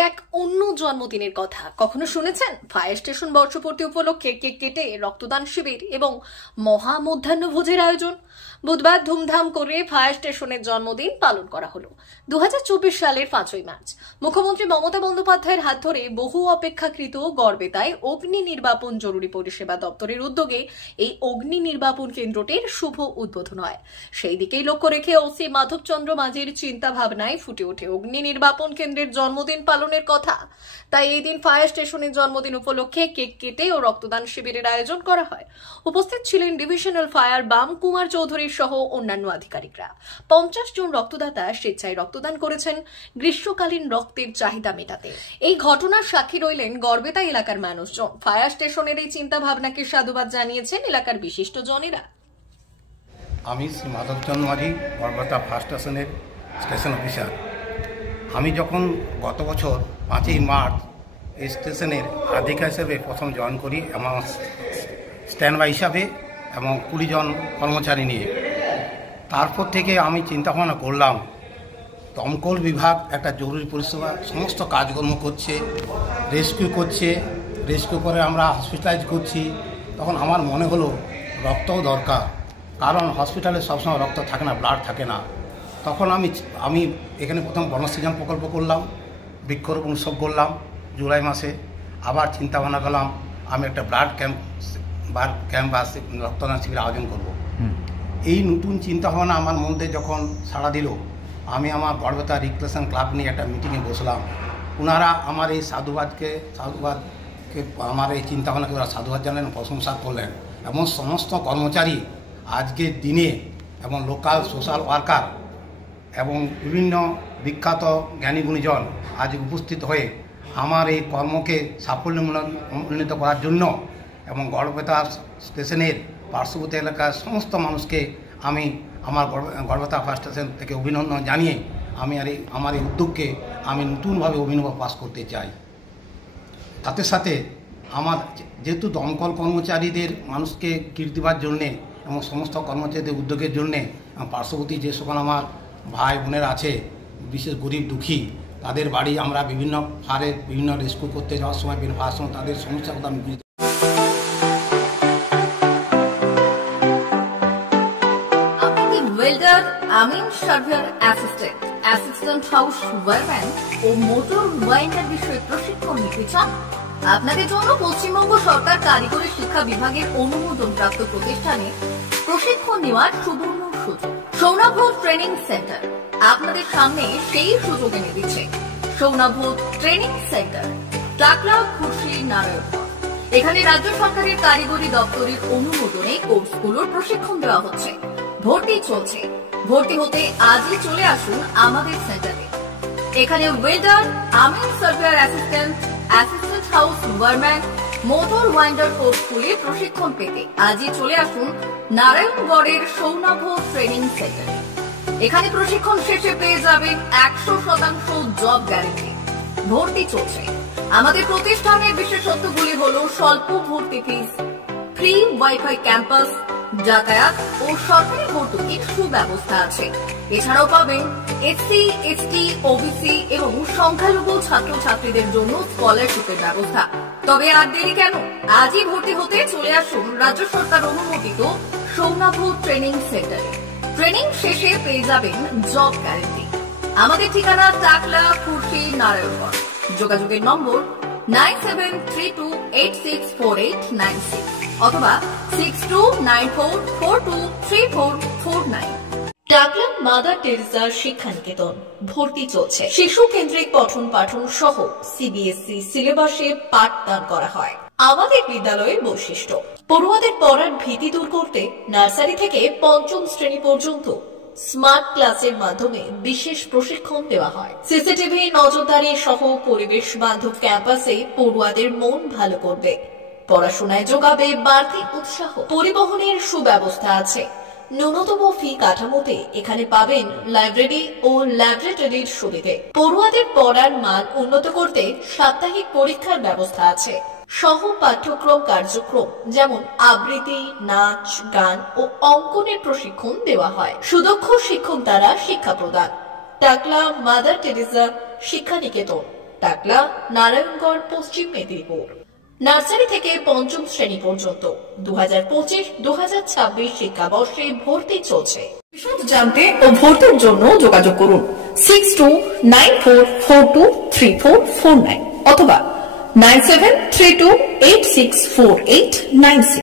এক অন্য জন্মদিনের কথা কখনো শুনেছেন? ফায়ার স্টেশন বর্ষপূর্তি উপলক্ষে কেক কেটে রক্তদান শিবির এবং মহা মধ্যাহ্নভোজের আয়োজন। বুধবার ধুমধাম করে ফায়ার স্টেশনের জন্মদিন পালন করা হলো। 2024 সালের 5ই মার্চ মুখ্যমন্ত্রী মমতা বন্দ্যোপাধ্যায়ের হাত ধরে বহু অপেক্ষাকৃত গড়বেতায় অগ্নি নির্বাপন জরুরি পরিষেবা দপ্তরের উদ্যোগে এই অগ্নি নির্বাপন কেন্দ্রটির শুভ উদ্বোধন হয়। সেই দিকেই লক্ষ্য রেখে ওসি মাধবচন্দ্র মাঝির চিন্তা ভাবনায় ফুটে ওঠে অগ্নি নির্বাপন কেন্দ্রের জন্মদিন পালনের কথা। তাই এই দিন ফায়ার স্টেশনের জন্মদিন উপলক্ষে কেক কেটে ও রক্তদান শিবিরের আয়োজন করা হয়। উপস্থিত ছিলেন ডিভিশনাল ফায়ার বাম কুমার চৌধুরী সহ অন্যান্য আধিকারিকরা। 50 জন রক্তদাতা স্বেচ্ছায় রক্তদান করেছেন গ্রীষ্মকালীন রক্তের চাহিদা মেটাতে। এই ঘটনার সাক্ষী রইলেন গড়বেতা এলাকার মানুষজন। ফায়ার স্টেশনের এই চিন্তা ভাবনাকে সাধুবাদ জানিয়েছেন এলাকার বিশিষ্ট জনেরা। আমি শ্রী মাধবচন্দ্র মাঝি, গড়বেতা ফায়ার স্টেশনের স্টেশন অফিসার। আমি যখন গত বছর 5ই মার্চ এই স্টেশনের আধিকারিক হিসেবে প্রথম জয়েন করি, আমার স্ট্যান্ড বাই হিসাবে এবং 20 জন কর্মচারী নিয়ে, তারপর থেকে আমি চিন্তাভাবনা করলাম দমকল বিভাগ একটা জরুরি পরিষেবা সমস্ত কাজকর্ম করছে, রেস্কিউ করছে, রেস্কিউ করে আমরা হসপিটালাইজ করছি। তখন আমার মনে হলো রক্তও দরকার, কারণ হসপিটালে সবসময় রক্ত থাকে না, ব্লাড থাকে না। তখন আমি এখানে প্রথম বনসৃজন প্রকল্প করলাম, বৃক্ষরোপণ উৎসব করলাম জুলাই মাসে। আবার চিন্তা ভাবনা করলাম আমি একটা ব্লাড ক্যাম্প বা রক্তদান শিবির আয়োজন করব। এই নতুন চিন্তাভাবনা আমার মধ্যে যখন সাড়া দিল, আমি আমার গড়বেতা রিক্রিয়েশন ক্লাব নিয়ে একটা মিটিংয়ে বসলাম। ওনারা আমার এই সাধুবাদকে আমার এই চিন্তাভাবনাকে ওরা সাধুবাদ জানালেন, প্রশংসা করলেন। এবং সমস্ত কর্মচারী আজকের দিনে এবং লোকাল সোশ্যাল ওয়ার্কার এবং বিভিন্ন বিখ্যাত জ্ঞানী গুণীজন আজ উপস্থিত হয়ে আমার এই কর্মকে সাফল্যমণ্ডিত করার জন্য এবং গড়বেতা স্টেশনের পার্শ্ববর্তী এলাকার সমস্ত মানুষকে আমি আমার গড়বেতা ফায়ার স্টেশন থেকে অভিনন্দন জানিয়ে আমার এই উদ্যোগকে আমি নতুনভাবে অভিনব পাস করতে চাই। তাতে সাথে আমার যেহেতু দমকল কর্মচারীদের মানুষকে কীর্তিবার জন্যে এবং সমস্ত কর্মচারীদের উদ্যোগের জন্যে পার্শ্ববর্তী যে সকল আমার ভাই বোনেরা আছে, বিশেষ গরিব দুঃখী, তাদের বাড়ি আমরা বিভিন্ন ফায়ারের বিভিন্ন রেস্কিউ করতে যাওয়ার সময় ফায়ার সময় তাদের সমস্যার কথা আমি বুঝতে ওয়েল্ডার, আমিন surveyor assistant, assistant house wireman ও মোটর ওয়াইন্ডার বিষয়ে প্রশিক্ষণ নিতে চান? আপনাদের জন্য পশ্চিমবঙ্গ সরকার কারিগরি শিক্ষা বিভাগের অনুমোদনপ্রাপ্ত প্রতিষ্ঠানে প্রশিক্ষণ নেওয়ার সুবর্ণ সুযোগ। সৌনাভ ট্রেনিং সেন্টার আপনাদের সামনে সেই সুযোগ এনে দিচ্ছে। সৌনাভ ট্রেনিং সেন্টার, টাকলা, খুশি, নারায়ণগঞ্জ। এখানে রাজ্য সরকারের কারিগরি দপ্তরের অনুমোদনে কোর্সগুলোর প্রশিক্ষণ দেওয়া হচ্ছে। ভর্তি চলছে। ভর্তি হতে আজই চলে আসুন আমাদের সেন্টারে। এখানে ওয়েল্ডার, আমিন surveyor assistant, assistant house wireman, motor winder কোর্সগুলি প্রশিক্ষণ পেতে আজই চলে আসুন নারায়ণগড়ের সৌনাভ ট্রেনিং সেন্টারে। এখানে প্রশিক্ষণ শেষে পেয়ে যাবেন 100% জব গ্যারেন্টি। ভর্তি চলছে। আমাদের প্রতিষ্ঠানের বিশেষত্বগুলি হল স্বল্প ভর্তি ফিস, ফ্রি ওয়াইফাই ক্যাম্পাস, যাতায়াত ও সরকারি ভর্তুকির সুব্যবস্থা আছে। এছাড়াও পাবেন এসসি, এসটি, ওবিসি এবং সংখ্যালঘু ছাত্রছাত্রীদের জন্য স্কলারশিপের ব্যবস্থা। তবে আর দেরি কেন? আজই ভর্তি হতে চলে আসুন রাজ্য সরকার অনুমোদিত সৌনাভ ট্রেনিং সেন্টারে। ট্রেনিং শেষে পেয়ে যাবেন জব গ্যারেন্টি। আমাদের ঠিকানা টাকলা, খুশি, নারায়ণগঞ্জ। যোগাযোগের নম্বর 9732864896 অথবা 6294423449। টাকলা মাদার টেরেসা শিক্ষানিকেতন। ভর্তি চলছে। শিশু কেন্দ্রিক পঠন পাঠন সহ সিবিএসই সিলেবাসে পাঠদান করা হয়। আমাদের বিদ্যালয়ের বৈশিষ্ট্য: পড়ুয়াদের পড়ার ভীতি দূর করতে নার্সারি থেকে 5ম শ্রেণী পর্যন্ত স্মার্ট ক্লাসের মাধ্যমে বিশেষ প্রশিক্ষণ দেওয়া হয়। সিসিটিভি নজরদারি সহ পরিবেশ বান্ধব ক্যাম্পাসে পড়ুয়াদের মন ভালো করবে, পড়াশোনায় যোগাবে বাড়তি উৎসাহ। পরিবহনের সুব্যবস্থা আছে। ন্যূনতম ফি কাঠামোতে এখানে পাবেন লাইব্রেরি ও ল্যাবরেটরির সুবিধে। পড়ুয়াদের পড়ার মান উন্নত করতে সাপ্তাহিক পরীক্ষার ব্যবস্থা আছে। সহ পাঠ্যক্রম কার্যক্রম যেমন আবৃত্তি, নাচ, গান ও অঙ্কনের প্রশিক্ষণ দেওয়া হয়। সুদক্ষ শিক্ষক দ্বারা শিক্ষা প্রদান। টাকলা মাদার টেরেসা শিক্ষানিকেতন, টাকলা, নারায়ণগড়, পশ্চিম মেদিনীপুর। নার্সারি থেকে পঞ্চম শ্রেণী পর্যন্ত 2025-2026 শিক্ষাবর্ষে ভর্তি চলছে। বিশদ জানতে ও ভর্তির জন্য যোগাযোগ করুন 6294423449 অথবা 9732864896।